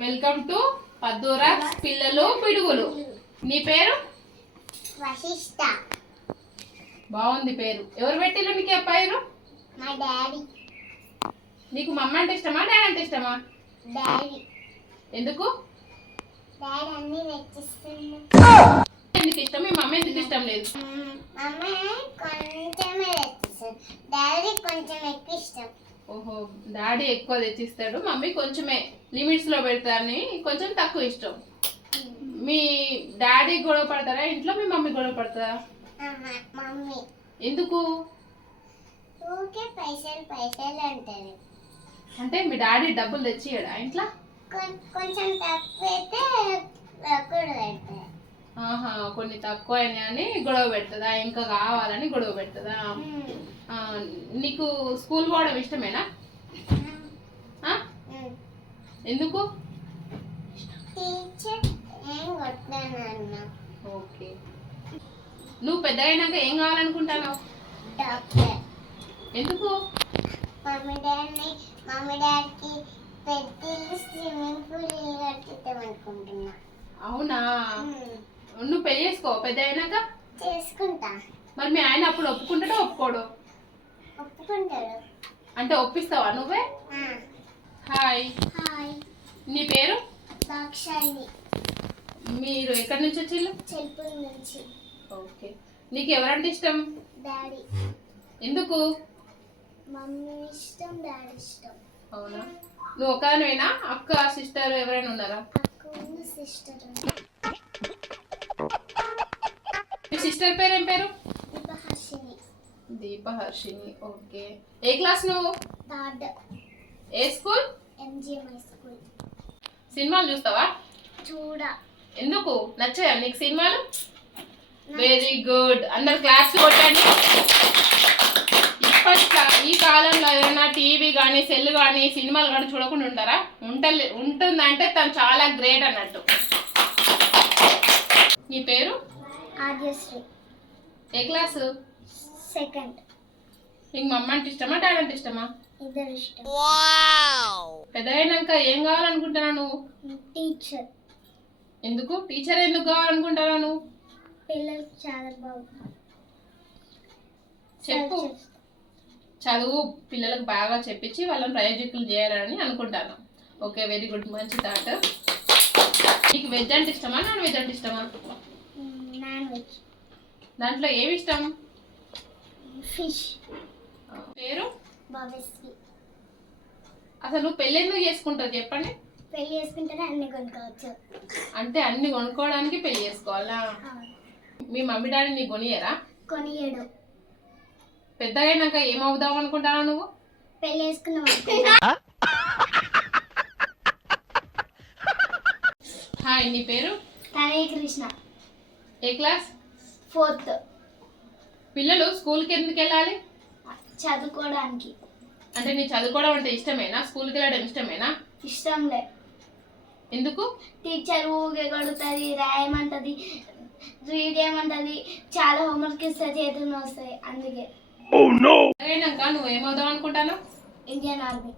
Welcome to పద్దూరా పిల్లలు పిడుగులు నీ పేరు? వశిష్ట. బాగుంది పేరు. ఎవరు పెట్టిల్లు నీకు పేరు? మా డాడీ. నీకు మమ్మ అంటే ఇష్టమా డాడీ అంటే ఇష్టమా? డాడీ. ఎందుకు? డాడీ అన్ని ఇష్టం మీ మమ్మ ఎందుకు ఇష్టం లేదు? మమ్మీ కొంచెమే తెచ్చిస్తుంది డాడీ కొంచెం ఎక్కువ ఇష్టం. ఓహో డాడీ ఎక్కువ తెచ్చిస్తాడు మమ్మీ కొంచెమే లిమిట్స్లో పెడతారని కొంచెం తక్కువ ఇష్టం. మీ డాడీ గొడవ పడతారా? ఇంట్లో మీ మమ్మీ గొడవ పడతారా? మమ్మీ. ఎందుకు? ఊకే పైసలు పైసలు అంటారు. అంటే మీ డాడీ డబ్బులు తెచ్చియడా ఇంట్లో? కొంచెం తక్కువ అయితే కొన్ని తక్కువ అని గొడవ పెడుతుందా? ఇంకా కావాలని గొడవ పెడుతుందా? నీకు స్కూల్ పోవడం ఇష్టమేనా? ఎందుకు? ఓకే. నువ్వు పెద్ద అయినాక ఏం కావాలనుకుంటాను? ఎందుకు? మమ్మీ డాడీని మమ్మీ డాడీకి పెద్ద స్విమ్మింగ్ పూల్ కట్టిద్దాం అనుకుంటున్నా అవునా. నువ్వు పెళ్ళి చేసుకో పెద్ద అయినాక? చేసుకుంటా. మరి మీ ఆయన అప్పుడు ఒప్పుకుంటాడో ఒప్పుకోడు? ఒప్పుకుంటాడు. అంటే ఒప్పిస్తావా నువ్వే? హాయ్. హాయ్. నీ పేరు? దాక్షాయి మీరు ఎక్కడి నుంచి వచ్చిళ్ళు? చెల్పూర్ నుంచి. ఓకే. నీకు ఎవరంటే ఇష్టం? డాడీ. ఎందుకు? మమ్మీ ఇష్టం డాడీ ఇష్టం. అవునా? నువ్వు ఒకవేనా అక్క సిస్టర్ ఎవరైనా ఉన్నారా? అక్క సిస్టర్ సిస్టర్ పేరు ఏం పేరు? దీపహర్షిని. ఓకే. ఏ క్లాస్ నువ్వు? థర్డ్. ఏ స్కూల్? MGMI school. సినిమాలు చూస్తావా? చూడ. ఎందుకు? నచ్చాయా నీకు సినిమాలు? వెరీ గుడ్ అందరు క్లాస్ కొట్టండి. ఈ కాలంలో ఏదైనా టీవీ కానీ సెల్ కానీ సినిమాలు కానీ చూడకుండా ఉంటారా? ఉంటలే ఉంటుందంటే తను చాలా గ్రేట్ అన్నట్టు. నీ పేరు? ఆర్యశ్రీ ఏ క్లాసు? సెకండ్. నీకు మమ్మ అంటే ఇష్టమా డాడీ అంటే ఇష్టమా? ఇద్దరు ఇష్టం. పెద్ద అయినాక ఏం కావాలనుకుంటున్నావు నువ్వు? టీచర్. ఎందుకు? టీచర్ ఎందుకు కావాలనుకుంటున్నావు నువ్వు? పిల్లలకి చాలా బాగుంది చెప్పు. చదువు పిల్లలకు బాగా చెప్పించి వాళ్ళని ప్రయోజకులు చేయాలని అనుకుంటాను. Okay very good. మంచి థాట్. నీకు వెజ్ అంటే ఇష్టమా నాన్ వెజ్ అంటే ఇష్టమా? నాన్ వెజ్ దాంట్లో ఏమి ఇష్టం? ఫిష్. పేరు? అసలు నువ్వు పెళ్ళి ఎందుకు చేసుకుంటావు చెప్పండి? పెళ్ళి చేసుకుంటేనే అన్ని కొనుక్కోవచ్చు. అంటే అన్ని కొనుక్కోవడానికి పెళ్ళి చేసుకోవాలా? మీ మమ్మీ డాడీ నీకు కొనియరా? కొనియడు. పెద్దగా అయినాక ఏమవుదాం అనుకుంటావు నువ్వు? పెళ్ళి చేసుకున్నాం అనుకుంటా. హాయ్ నీ పేరు? తనయ్య కృష్ణ. ఏ క్లాస్? ఫోర్త్. పిల్లలు స్కూల్కి ఎందుకు వెళ్ళాలి? చదువుకోవడానికి. అంటే నీ చదువుకోవడం అంటే ఇష్టమేనా? స్కూల్కి వెళ్ళడం ఇష్టమేనా? ఇష్టంలే ఎందుకు? టీచర్ ఊగే కొడుతుంది రాయమంటది రీడ్ చేయమంటది చాలా హోంవర్క్ ఇస్తే చేతులు వస్తాయి అందుకే. అయినాక నువ్వు ఏమవుదాం అనుకుంటాను? Indian army.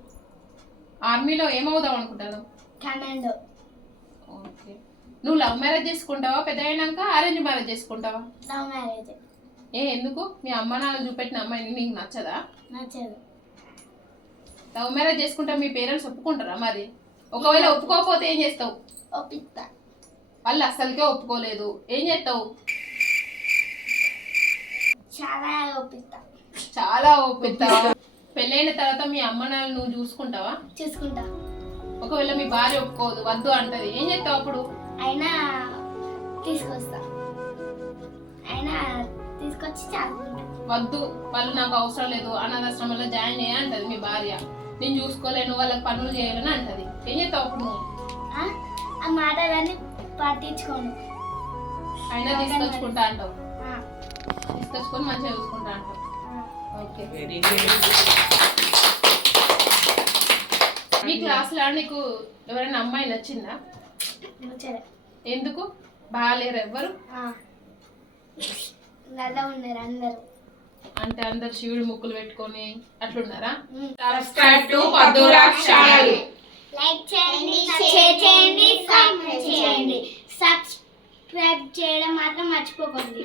ఆర్మీలో ఏమవుదాం అనుకుంటాను? కమాండో. ఓకే. నువ్వు లవ్ మ్యారేజ్ చేసుకుంటావా? పెద్ద అయినాక అరేంజ్ మ్యారేజ్ చేసుకుంటావా? Love marriage. ఏ ఎందుకు? మీ అమ్మ నాన్న చూపెట్టిన అమ్మాయిని నీకు నచ్చదా? నచ్చదు. లవ్ మ్యారేజ్ చేసుకుంటా మీ పేరెంట్స్ ఒప్పుకుంటారా మరి? ఒకవేళ ఒప్పుకోకపోతే ఏం చేస్తావు? ఒప్పిస్తా. వాళ్ళు అస్సలకే ఒప్పుకోలేదు. ఏం చేస్తావు? చాలా ఒప్పిస్తా. చాలా ఒప్పిస్తావు? పెళ్ళైన తర్వాత మీ అమ్మ నాన్న నువ్వు చూసుకుంటావా? చూసుకుంటా. ఒకవేళ మీ భార్య ఒప్పుకోదు వద్దు అంటది ఏం చేస్తావు అప్పుడు? అయినా తీసుకొస్తా. అయినా తీసుకొచ్చి చదువుకుంటా వద్దు వాళ్ళు నాకు అవసరం లేదు అనాథాశ్రమంలో జాయిన్ చేయ అంటది మీ భార్య. నేను చూసుకోలేను వాళ్ళకి పనులు చేయాలని అంటది. ఏం చేస్తావు అప్పుడు నువ్వు? ఆ? ఆ మాటలన్నీ పట్టించుకోను అయినా తీసుకొచ్చుకుంటా అంటావు? ఆ, తీసుకొచ్చుకొని మంచిగా చూసుకుంటా అంటావు. ఆ. ఓకే. మీ క్లాస్లో నీకు ఎవరైనా అమ్మాయి నచ్చిందా? ఎందుకు? బాగాలేరు ఎవ్వరు. నల్ల ఉన్నారు అందరు. అంటే అందరు శివుడి ముక్కులు పెట్టుకొని అట్లున్నారా? Padura's channel. లైక్ చేయండి షేర్ చేయండి సబ్స్క్రైబ్ చేయండి. సబ్స్క్రైబ్ చేయడం మాత్రం మర్చిపోకండి.